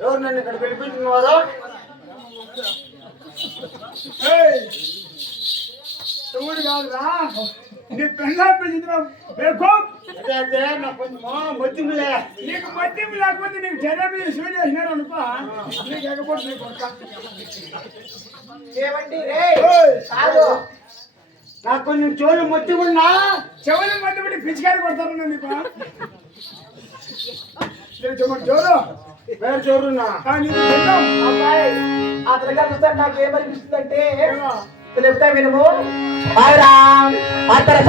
ఎవరు నన్ను ఇక్కడ పిలిపించినవారు? తమ్ముడు కాదురా, నీ పెళ్ళా పెంచుతున్నా అదే నాకు కొంచెం మత్తింపులే. నీకు మత్తింపు లేకపోతే నీకు చర్య మీద సూర్య చేసినారు అనుకో, నీకు ఎగపోతే నీకు నాకు కొంచెం చోళ్ళు మత్తింపున్నా. చెవులు మత్తిపెట్టి పిచ్చికారి కొడతారు నీకు చోరు వేరే చోరున్నా. అతని గారు చూస్తారు నాకు ఏమనిపిస్తుందంటే చెప్తా వినము. అతని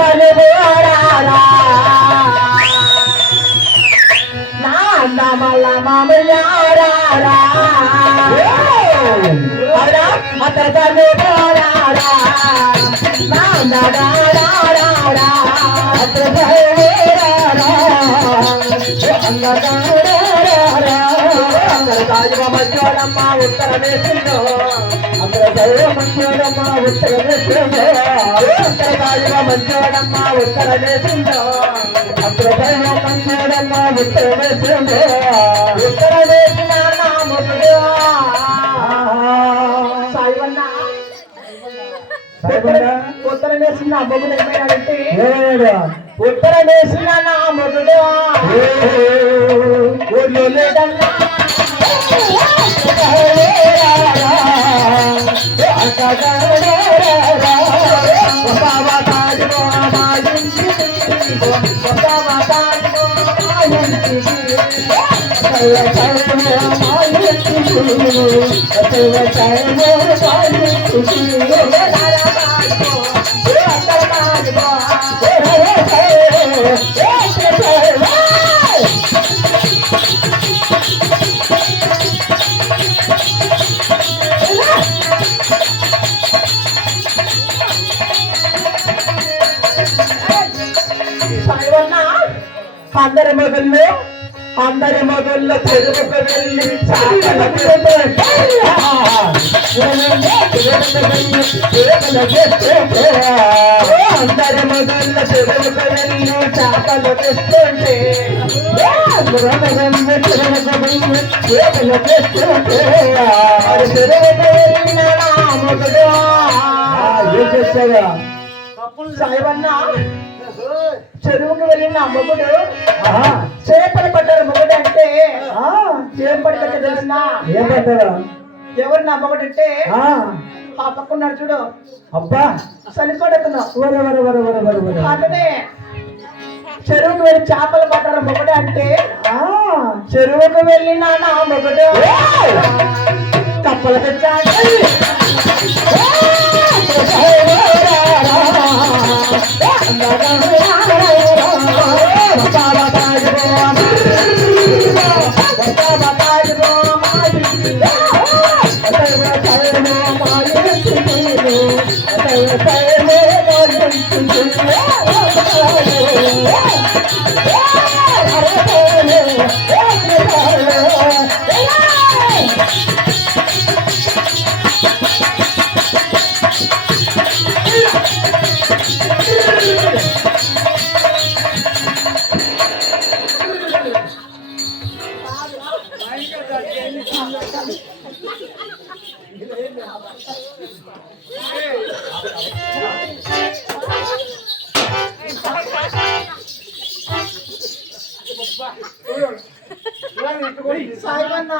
మంచోడమ్మ ఉత్తర వేసిందో అందరూ మంచోడమ్మ ఉత్తర వేసిందో మంచోడమ్మ ఉత్తర వేసిందో అందరూ మంచోడమ్మ ఉత్తర వేసిందో ఉత్తర వేసిన నామకుడు సాయివన్న ఉత్తర వేసిన మొగుడు ఏమైనాడంటే ఉత్తర వేసిన నామకుడు లేదన్నా అందరి మొదల్లో తెలుగుకు వెళ్ళి అందరి మొదల్లో తెలుగుకు వెళ్ళి చేపలు తెస్తుంటే తెలుగుకు వెళ్ళిన నామకుడు సాయివన్నా చెరువుకు వెళ్ళిన మొగుడు చేపలు పట్టారు. మొగుడు అంటే చేపలు పట్ట తెలిసిన ఎవరు నా మొగుడు అంటే ఆ పక్కన్నాడు చూడు. అబ్బా చనిపోడుతున్నావు అతనే చెరువుకు వెళ్ళి చేపలు పట్టారు. మొగుడు అంటే చెరువుకు వెళ్ళిన నా మొగుడు కప్పలు తెచ్చాడు. సాయివన్నా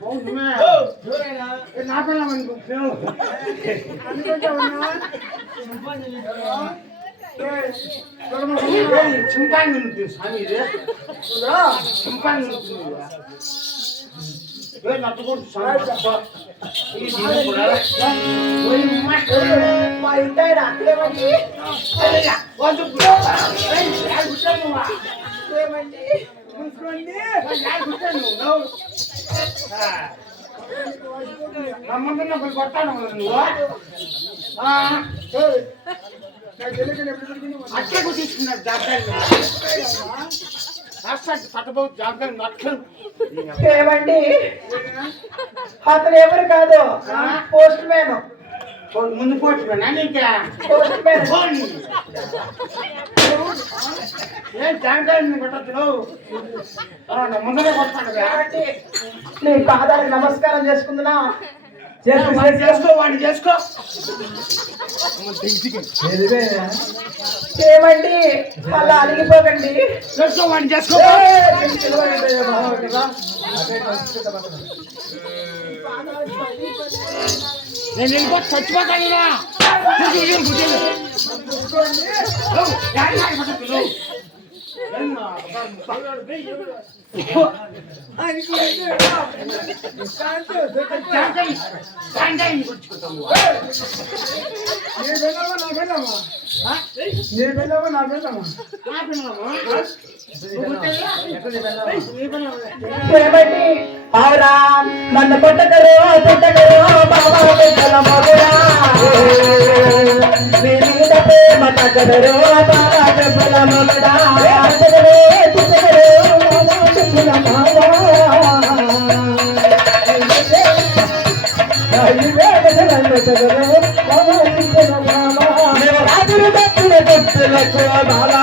అవునుమే. ఎవరైనా ఏ, నా పిల్లం అనుకుంటున్నావు అనుకుంటా ఉన్నా చింపాంగి ఉంటుంది స్వామి ఇది చింపాంగి ఉంటుంది నట్టుకుంటు మా ఇంటి ఆయన అక్కడేమండి ఏమండి చూసుకోండి నమ్మకం కొట్టాను నువ్వు నాకు తెలియక ఎప్పుడు దొరికింది అట్లకు తీసుకున్నాడు జాగ్రత్త పట్టబోతు జాగ్రత్త అట్లా ఏమండి అతను ఎవరు కాదు పోస్ట్ మ్యాన్ ముందు పోటున్నా నీకా పోస్ట్ మ్యాన్ ఏం జాగ్రత్త కొట్టద్దు నువ్వు ముందరే కొడతాడు ఏమండి నీ పాదాలకు నమస్కారం చేసుకుందునా చేసుకో వాడిని చేసుకో ఏమండి అలా అలిగిపోకండి చేసుకో వాడిని చేసుకో నేను వెళ్ళిపో చచ్చిపోతాను ఏమండి అవురా నన్ను కొట్టకరు బాబా పెద్దల మగుడా నీ మీద ప్రేమ తగ్గరు బాబా పెద్దల మగుడా రాజులు దక్కుల దక్కులకు బాబా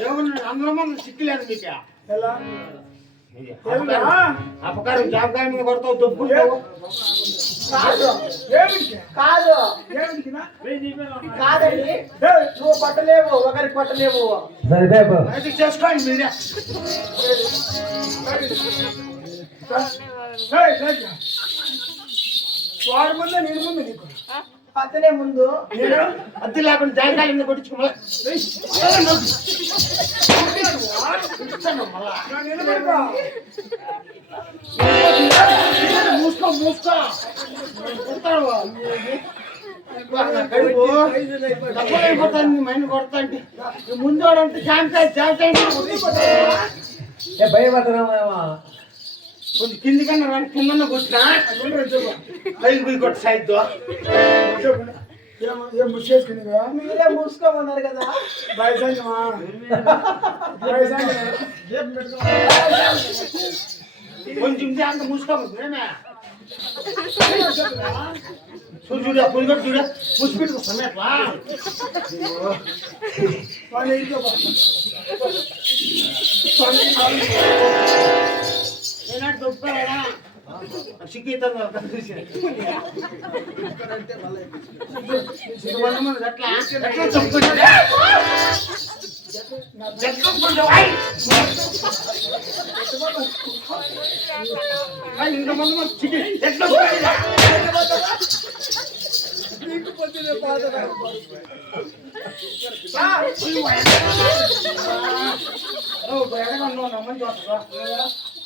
ఏమండి అందరూ సిక్కులేదు మీకు ఎలా అపకారం జాబకాయ మీద కొడతావు దొబ్బుకుంటావు కాదు ఏమిటి కాదు ఏమిటినా కాదండి నువ్వు పట్టలేవు ఒకరికి పట్టలేవు అది చేసుకోండి మీరే వాడి ముందే నేను ముందు నీకు అతనే ముందు నేను అద్దె లేకుండా జాబకాయ మీద కొట్టించుకున్నా నా నిలబడతా మూసుకో మూసుకో కొడతాడు డబ్బులు అయిపోతాను మైండ్ కొడతా అంటే ముందు వాడంటే జామకాయ భయపడరా కొంచెం కింది కన్నా రాని కింద కొట్టినా పైకి పోయి కొట్ట సైడ్తో ఏం ముచ్చేసుకుని మీరే మూసుకోమన్నారు కదా బయసంగమా కొంచెం అంత మూసుకోమే చూడ పులిగొట్టు చూడ ముసిపెట్టుకో సమేట్లా వాళ్ళ ఇంట్లో ఏనాడు దొప్పుకోవాలా సిగ్గుతుంది ఎట్లా చెప్పుకుంటా ఇంతమంది చికెన్ ఎట్లా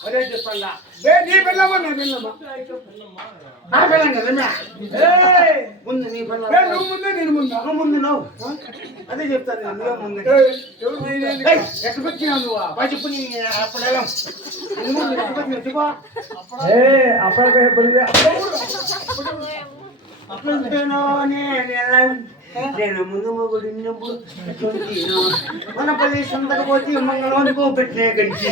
అదే చెప్పండి నీ పిల్లమ్మా నా పిల్లమ్మా నా పిల్లండి రమ్యా ముందు నీ పిల్ల నువ్వు ముందే నేను ముందా ముందు నువ్వు అదే చెప్తాను నువ్వే ముందు ఎక్కడ పెట్టినావు నువ్వు బాగా చెప్పు నీ అప్పుడు ఎక్కడ పెట్టినావు చెప్పా అప్పుడు నేను నేను ముందు మొగుడు ఉన్నప్పుడు మన పది సంతకు పోతే మంగళవానికి పెట్టినే కంచి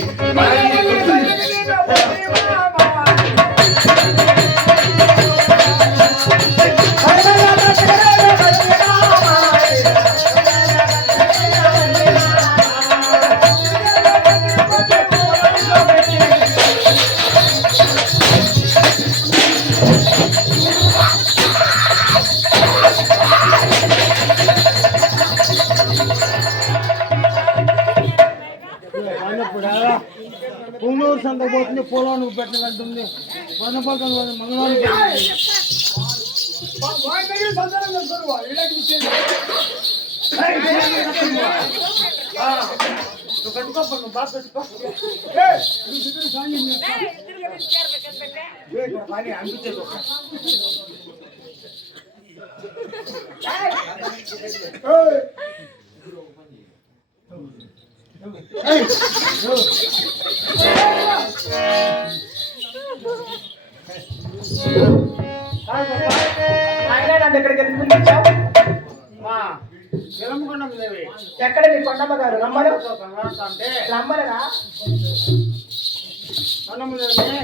పూనూరు సంతకు పోతుంది పొలానికి పెట్టినట్టుంది మన పక్కన మంగళవారం ఎక్కడ మీ కొండమ్మ గారు రమ్మను అంటే రమ్మనరా మనములోనే